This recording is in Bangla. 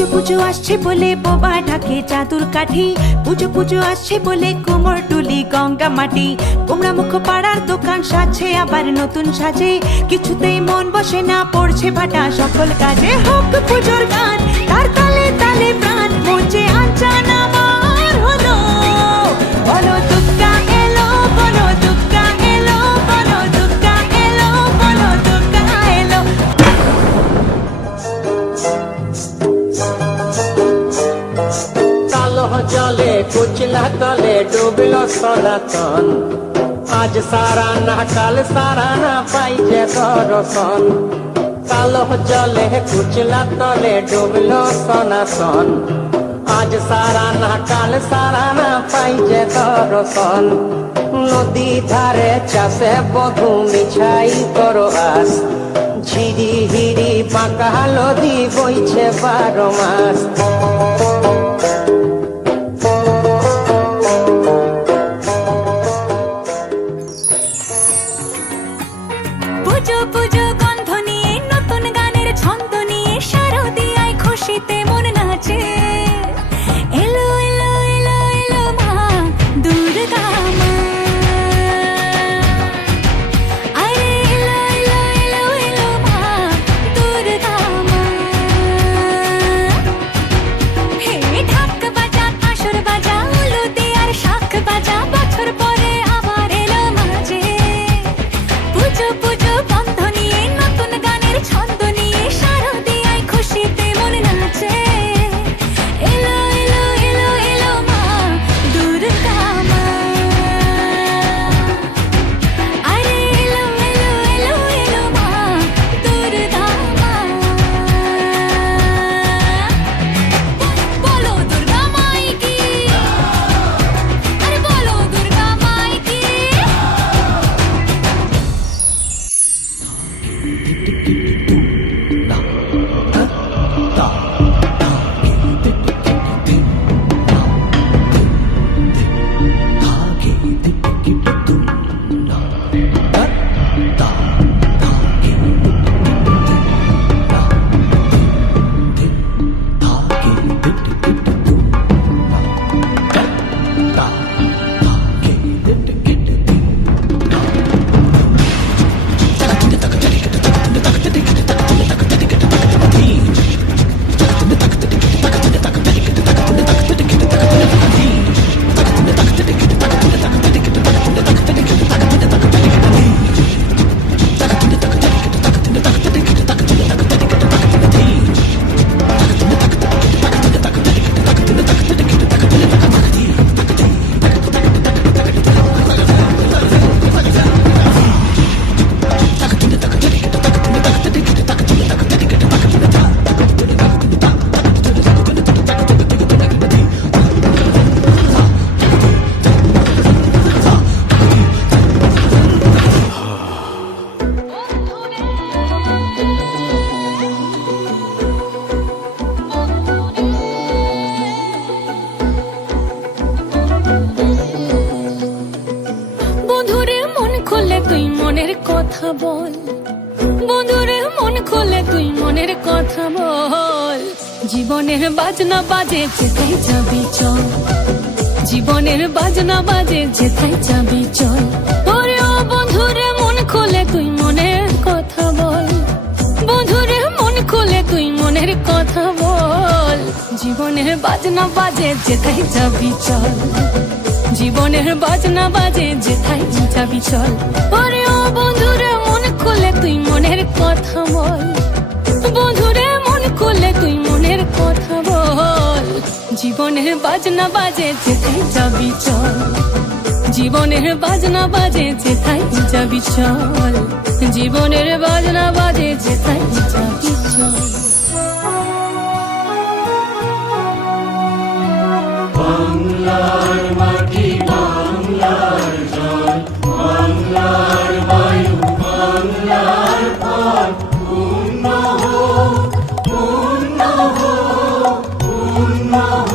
পুজো পুজো আসছে বলে বোবা ঢাকে চাদুর কাঠি, পুজো পুজো আসছে বলে কোমর টুলি গঙ্গা মাটি। কুমড়া মুখ পাড়ার দোকান সাজছে আবার নতুন সাজে, কিছুতেই মন বসে না পড়ছে ভাটা সকল কাজে। হোক পুজোর গান তার তালে তালে প্রাণ, মঞ্চে আনচান আমার হলো। বলো দুর্গা এলো, বলো দুর্গা এলো, বলো দুর্গা এলো, বলো দুর্গা এলো। কালো জলে কুচলা তলে ডুবল সনাতন, আজ সারা না কাল সারা না পাইছে দর্শন। কালো জলে কুচলা তলে ডুবল সনাতন, আজ সারা না কাল সারা না পাইছে দর্শন। নদী ধারে চাষে বধু মিছাই করো আস, ঝিরি হিরি বাঁকা নদী বইছে 12 মাস। পুজো পুজো গন্ধ নিয়ে নতুন গানের ছন্দ নিয়ে শারদিয়ায় খুশিতে মন নাচে। এলো এলো এলো এলো মা দুর্গা মা, আরে এলো এলো এলো এলো মা দুর্গা মা। হে ঢাক বাজা কাসর বাজা উলুতে আর শাখ বাজা, বছর পরে আবার এলো মাঝে। পুজো পুজো গন্ধ নিয়ে নতুন গানের ছন্দ নিয়ে শারদিয়ায় খুশিতে মন নাচে। এলো এলো এলো এলো মা দুর্গা মা, আরে এলো এলো এলো এলো মা দুর্গা মা। বলো দুর্গা মাই কি, আরে বলো দুর্গা মাই কি। বন্ধুরে মন খুলে তুই মনের কথা বল, বন্ধুরে মন খুলে তুই মনের কথা বল। জীবনের বাজনা বাজে যেথায় যাবি চল, জীবনের বাজনা বাজে যেথায় যাবি চল। ওরে ও বন্ধুরে মন খুলে তুই মনের কথা বল, বন্ধুরে মন খুলে তুই মনের কথা বল। জীবনের বাজনা বাজে যেথায় যাবি চল, জীবনের বাজনা বাজে যেথায় যাবি চল। ওরে ও বন্ধুরে মন খুলে তুই মনের কথা বল, বন্ধুরে মন খুলে তুই মনের কথা বল। জীবনের বাজনা বাজে যেথায় যাবি চল, জীবনের বাজনা বাজে যেথায় যাবি চল, জীবনের বাজনা বাজে যেথায় যাবি চল। বাংলার মাটি বাংলার জল, বাংলার বায়ু বাংলার ফল, পূর্ণ হোক পূর্ণ হোক পূর্ণ হোক।